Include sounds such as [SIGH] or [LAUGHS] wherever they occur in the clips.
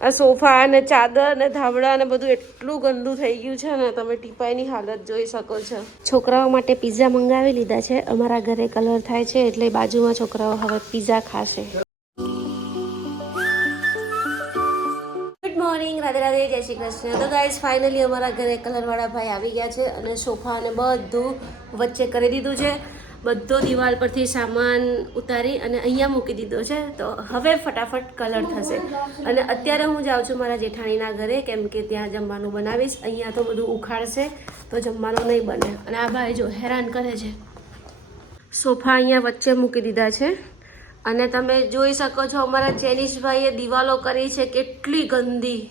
આ સોફા અને ચાદર અને ધાબળા અને બધું એટલું ગંદુ થઈ ગયું છે ને, તમે ટીપાઈની હાલત જોઈ શકો છો. છોકરાઓ માટે પિઝા મંગાવી લીધા છે. અમારા ઘરે કલર થાય છે એટલે બાજુમાં છોકરાઓ હવે પિઝા ખાશે. ગુડ મોર્નિંગ રાધે રાધે, જય શ્રી કૃષ્ણ. તો ગાઈઝ ફાઇનલી અમારા ઘરે કલરવાળા ભાઈ આવી ગયા છે અને સોફા અને બધું વચ્ચે કરી દીધું છે. બધો દિવાલ પરથી સામાન ઉતારી અને અહીંયા મૂકી દીધો છે. તો હવે ફટાફટ કલર થશે. અને અત્યારે હું જાઉં છું મારા જેઠાણીના ઘરે, કેમ કે ત્યાં જમવાનું બનાવીશ. અહીંયા તો બધું ઉખાડશે, તો જમવાનું નહીં બને. અને આ ભાઈ જો હેરાન કરે છે. સોફા અહીંયા વચ્ચે મૂકી દીધા છે. અને તમે જોઈ શકો છો અમારા ચેનીશભાઈએ દિવાલો કરી છે, કેટલી ગંદી.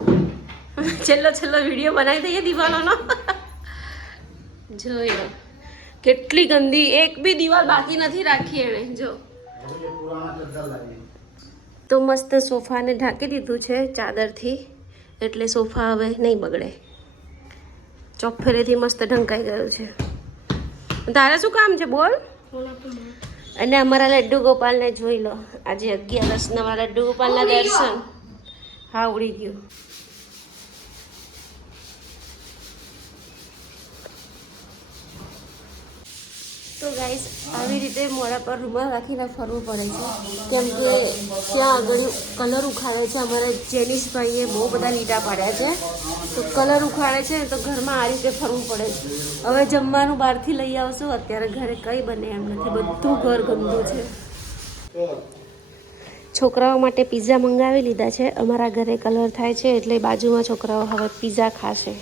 [LAUGHS] છેલ્લો છેલ્લો વીડિયો બનાવી દઈએ દિવાલોનો. [LAUGHS] લો કેટલી ગંદી. એક બી દિવાલ બાકી નથી રાખી એણે જો. તો મસ્ત સોફાને ઢાંકી દીધું છે ચાદરથી. એટલે સોફા હવે નહીં બગડે. ચોફેરેથી મસ્ત ઢંકાઈ ગયું છે. તારે શું કામ છે બોલ? અને અમારા લડ્ડુ ગોપાલને જોઈ લો. આજે અગિયારસ નવા લડ્ડુ ગોપાલના દર્શન. હા ઉડી ગયું. તો ગાઈસ આવી રીતે મોડા પર રૂમાલ રાખીને ફરવું પડે છે. કેમ કે ત્યાં આગળ કલર ઉખાડે છે. અમારા જેનિશભાઈએ બહુ બધા લીટા પાડ્યા છે. તો કલર ઉખાડે છે તો ઘરમાં આ રીતે ફરવું પડે છે. હવે જમવાનું બહારથી લઈ આવશું. અત્યારે ઘરે કંઈ બને એમ નથી. બધું ઘર ગંદુ છે. છોકરાઓ માટે પિઝા મંગાવી લીધા છે. અમારા ઘરે કલર થાય છે એટલે બાજુમાં છોકરાઓ હવે પિઝા ખાશે.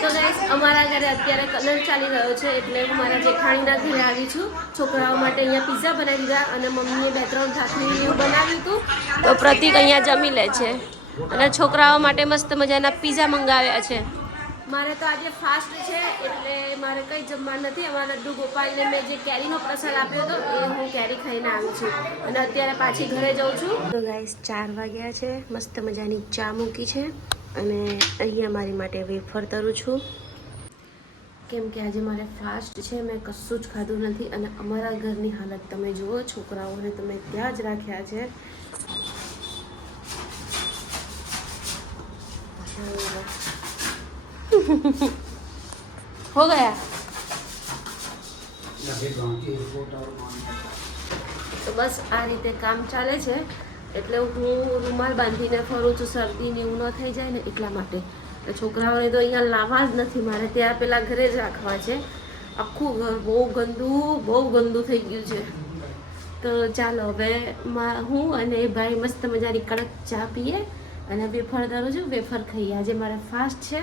તો ગાઈસ અમારા ઘરે અત્યારે કલર ચાલી રહ્યો છે એટલે હું મારા જેઠાણીના ઘરે આવી છું. છોકરાઓ માટે અહીંયા પિઝા બનાવી દીધા અને મમ્મીએ બે ત્રણ ભાખરી બનાવ્યું હતું. તો પ્રતિક અહીંયા જમી લે છે. અને છોકરાઓ માટે મસ્ત મજાના પીઝા મંગાવ્યા છે. મારે તો આજે ફાસ્ટ છે એટલે મારે કંઈ જમવા નથી. અમારા લડ્ડુ ગોપાલને મેં જે કેરીનો પ્રસાદ આપ્યો હતો એ હું કેરી ખાઈને આવી છું. અને અત્યારે પાછી ઘરે જાઉં છું. તો ગાઈસ ચાર વાગ્યા છે. મસ્ત મજાની ચા મૂકી છે. અને અહીંયા મારી માટે વેફર તરું છું. કેમ કે આજે મારે ફાસ્ટ છે મેં કશું જ ખાધું નથી. અને અમારા ઘરની હાલત તમે જુઓ છોકરાઓને તમે ત્યાં જ રાખ્યા છે. હો ગયા. તો બસ આ રીતે કામ ચાલે છે. એટલે હું રૂમાલ બાંધીને ફરું છું, શરદી ને એવું ન થઈ જાય ને એટલા માટે. છોકરાઓને તો અહીંયા લાવવા જ નથી, મારે ત્યાં પેલા ઘરે જ રાખવા છે. આખું ઘર બહુ ગંદુ બહુ ગંદુ થઈ ગયું છે. તો ચાલો હવે હું અને ભાઈ મસ્ત મજાની કડક ચા પીએ અને વેફર ધરું છું, વેફર ખાઈએ. આજે મારે ફાસ્ટ છે.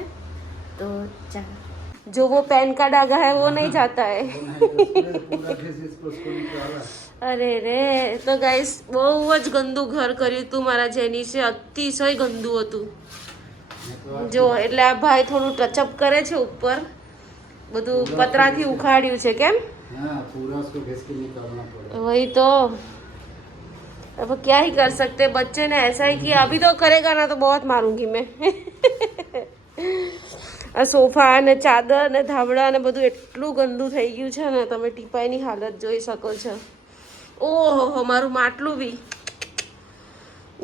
તો ચાલો જો वो पैन कार्ड आ गया है वो नहीं जाता है અરે રે તો ગાઈસ બહુ જ ગંદુ ઘર કર્યું તું મારા જેનીસે અતિશય ગંદુ હતું જો એટલે આ ભાઈ થોડું ટચઅપ કરે છે ઉપર બધું પતરાથી ઉખાડ્યું છે કેમ हाँ पूरा उसको घिस के निकालना पड़ेगा वही तो अब क्या ही कर सकते बच्चे ने ऐसा ही किया अभी तो करेगा ना तो बहुत मारूंगी मैं આ સોફા અને ચાદર અને ધાબળા અને બધું એટલું ગંદુ થઈ ગયું છે ને, તમે ટીપાઈની હાલત જોઈ શકો છો. ઓહો મારું માટલું બી.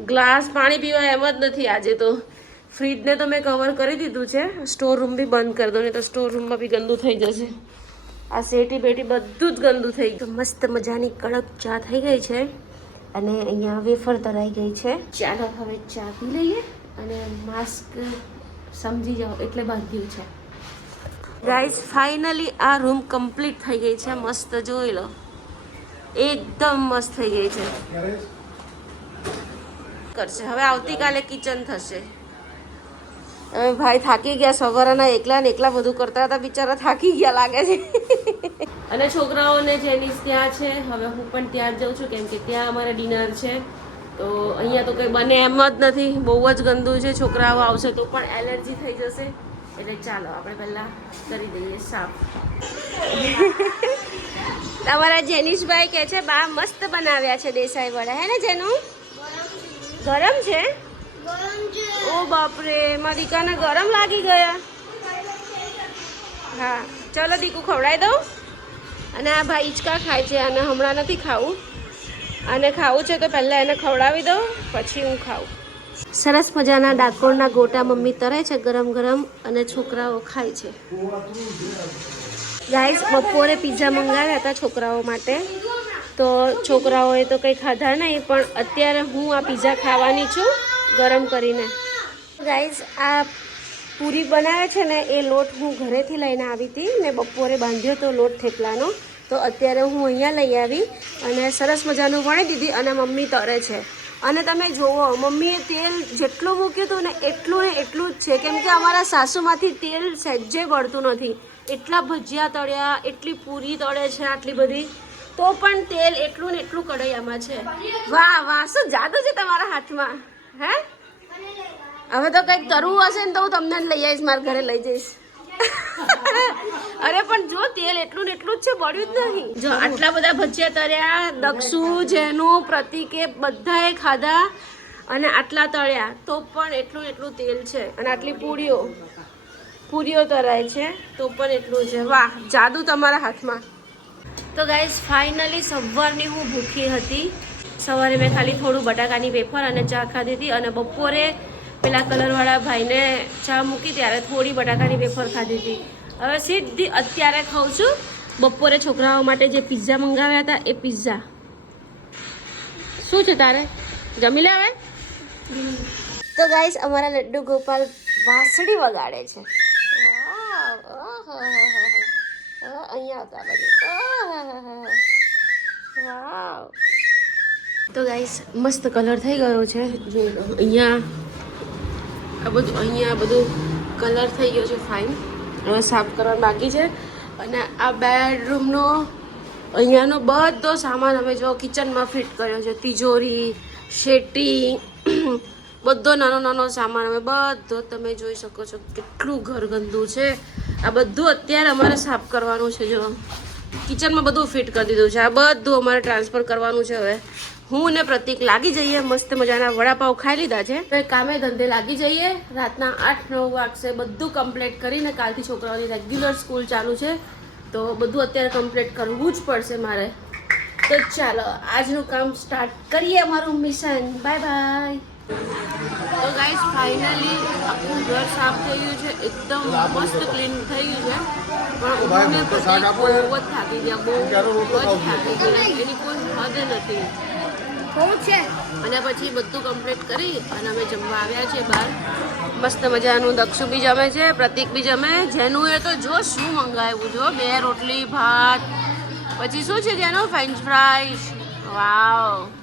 ગ્લાસ પાણી પીવા એમ જ નથી આજે તો. ફ્રીજને તો મેં કવર કરી દીધું છે. સ્ટોર રૂમ બી બંધ કરી દો નહીં તો સ્ટોર રૂમમાં બી ગંદુ થઈ જશે. આ સેટી બેટી બધું જ ગંદુ થઈ ગયું. મસ્ત મજાની કડક ચા થઈ ગઈ છે. અને અહીંયા વેફર તરાઈ ગઈ છે. ચાલો હવે ચા પી લઈએ અને માસ્ક સમજી જાઓ, એટલે બાંધ્યું છે. ગાઈઝ ફાઇનલી આ રૂમ કમ્પ્લીટ થઈ ગઈ છે. મસ્ત જોઈ લો. એકદમ મસ્ત થઈ ગઈ છે. કરશે. હવે આવતીકાલે કિચન થશે. ભાઈ થાકી ગયા, સવારના એકલા ને એકલા બધું કરતા હતા, બિચારા થાકી ગયા લાગે છે. અને છોકરાઓને જેની ત્યાં છે. હવે હું પણ ત્યાં જ જાઉં છું, કેમ કે ત્યાં અમારે ડિનર છે. તો અહીંયા તો કંઈ બને એમ જ નથી. બહુ જ ગંદુ છે. છોકરાઓ આવશે તો પણ એલર્જી થઈ જશે. એટલે ચાલો, આપણે પહેલાં કરી દઈએ સાફ. તમારા જેનિશભાઈ કહે છે, બા, મસ્ત બનાવ્યા છે દેસાઈ વડા. હે ને, જેનું? ગરમ છે? ઓ બાપરે, મારા દીકાને ગરમ લાગી ગયા. હા, ચલો, દીકુ ખવડાવી દઉં. અને આ ભાઈ હિંચકા ખાય છે, અને હમણાં નથી ખાવું. અને ખાવું છે તો પહેલાં એને ખવડાવી દઉં, પછી હું ખાઉં. સરસ મજાના ડાકોરના ગોટા મમ્મી તરે છે ગરમ ગરમ અને છોકરાઓ ખાય છે. ગાઈસ બપોરે પીઝા મંગાવ્યા હતા છોકરાઓ માટે. તો છોકરાઓએ તો કંઈ ખાધા નહીં, પણ અત્યારે હું આ પીઝા ખાવાની છું ગરમ કરીને. ગાઈસ આ પૂરી બનાવે છે ને, એ લોટ હું ઘરેથી લઈને આવી હતી ને બપોરે બાંધ્યો તો લોટ થેપલાનો. તો અત્યારે હું અહીંયા લઈ આવી અને સરસ મજાનું વણી દીધી અને મમ્મી તરે છે. અને તમે જુઓ, મમ્મીએ તેલ જેટલું મૂક્યું હતું ને એટલું ને એટલું જ છે. કેમ કે અમારા સાસુમાંથી તેલ સહેજે બળતું નથી. એટલા ભજીયા તળ્યા, એટલી પૂરી તળે છે આટલી બધી. તો પણ તેલ એટલું ને એટલું કઢૈયામાં છે. વાહ વાહ, શું જાદુ છે તમારા હાથમાં, હે? હવે તો કંઈક કરવું હશે ને તો હું તમને લઈ આવીશ, મારા ઘરે લઈ જઈશ. અરે, પણ જો, તેલ એટલું ને એટલું જ છે, બળ્યું જ નહીં. જો, આટલા બધા ભજીયા તળ્યા, દક્ષુ, જેનું પ્રતિકે બધાએ ખાધા અને આટલા તળ્યા, તો પણ એટલું એટલું તેલ છે. અને આટલી પૂરીઓ પૂરીઓ તરાય છે, તો પણ એટલું છે. વાહ, જાદુ તમારા હાથમાં. તો ગાઈઝ ફાઇનલી સવારની હું ભૂખી હતી. સવારે મેં ખાલી થોડું બટાકાની વેફર અને ચા ખાધી હતી અને બપોરે પેલા કલરવાળા ભાઈને ચા મૂકી, ત્યારે થોડી બટાકાની વેફર ખાધી હતી. હવે સીધી અત્યારે ખાઉં છું. બપોરે છોકરાઓ માટે જે પિઝા મંગાવ્યા હતા, એ પિઝા શું છે તારે? જમી લે હવે? તો ગાઈસ અમારા લડ્ડુ ગોપાલ વાંસળી વગાડે છે. અહીંયા આવતા બધું. તો ગાઈસ મસ્ત કલર થઈ ગયો છે. અહીંયા આ બધું, અહીંયા બધું કલર થઈ ગયો છે ફાઇન સાફ કરવા બાકી છે. અને આ બેડરૂમનો, અહીંયાનો બધો સામાન અમે જો કિચનમાં ફિટ કર્યો છે. તિજોરી શેટી બધો નાનો નાનો સામાન અમે બધો તમે જોઈ શકો છો કેટલું ઘર ગંદુ છે. આ બધું અત્યારે અમારે સાફ કરવાનું છે જો. કિચનમાં બધું ફિટ કરી દીધું છે. આ બધું અમારે ટ્રાન્સફર કરવાનું છે હવે. હું ને પ્રતિક લાગી જઈએ, મસ્ત મજાના વડાપાવ ખાઈ લીધા છે. તો કામે ધંધે લાગી જઈએ. રાતના આઠ, નવ વાગશે, બધું કમ્પ્લીટ કરીને કાલથી છોકરાઓની રેગ્યુલર સ્કૂલ ચાલુ છે. તો બધું અત્યારે કમ્પ્લીટ કરવું જ પડશે મારે. તો ચાલો, આજનું કામ સ્ટાર્ટ કરીએ અમારું મિશન બાય બાય તો ગાઈઝ ફાઇનલી આખું ઘર સાફ થઈ ગયું છે. એકદમ મસ્ત ક્લીન થઈ ગયું છે. પણ મને પછી બહુ જ થાકી ગયા બહુ જ થાકી ગયા. એની કોઈ હદ નથી. છે. અને પછી બધું કમ્પ્લીટ કરી અને અમે જમવા આવ્યા છીએ બહાર. મસ્ત મજાનું દક્ષુ બી જમે છે પ્રતિક બી જમે. જેનું એ તો જો શું મંગાવ્યું જો બે રોટલી ભાત. પછી શું છે જેનું? ફ્રેન્ચ ફ્રાઈસ વાવ.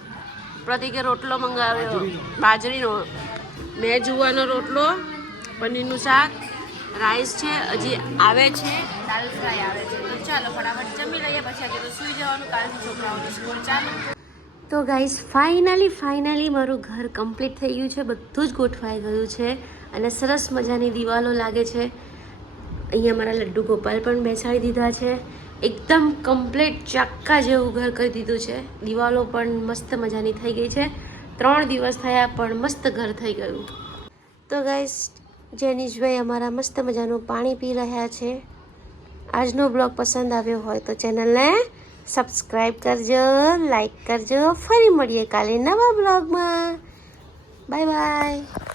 પ્રતિકે રોટલો મંગાવ્યો. બાજરીનો. મેં જુવાનો રોટલો પનીરનું શાક રાઈસ છે હજી આવે છે. દાલ ફ્રાય આવે છે. તો ચાલો ફટાફટ જમી લઈએ પછી આજે તો સૂઈ જવાનું કાલથી છોકરાઓની સ્કૂલ ચાલુ. તો ગાઈસ ફાઇનલી ફાઇનલી મારું ઘર કમ્પ્લીટ થઈ ગયું છે. બધું જ ગોઠવાઈ ગયું છે અને સરસ મજાની દિવાલો લાગે છે. અહીંયા મારા લડ્ડુ ગોપાલ પણ બેસાડી દીધા છે. એકદમ કમ્પ્લીટ ચાક્કા જેવું ઘર કરી દીધું છે. દિવાલો પણ મસ્ત મજાની થઈ ગઈ છે. ત્રણ દિવસ થયા પણ મસ્ત ઘર થઈ ગયું. તો ગાઈસ જેનીશભાઈ અમારા મસ્ત મજાનું પાણી પી રહ્યા છે. આજનો બ્લોગ પસંદ આવ્યો હોય તો ચેનલને સબસ્ક્રાઈબ કરજો લાઈક કરજો. ફરી મળીએ કાલે નવા બ્લોગમાં બાય બાય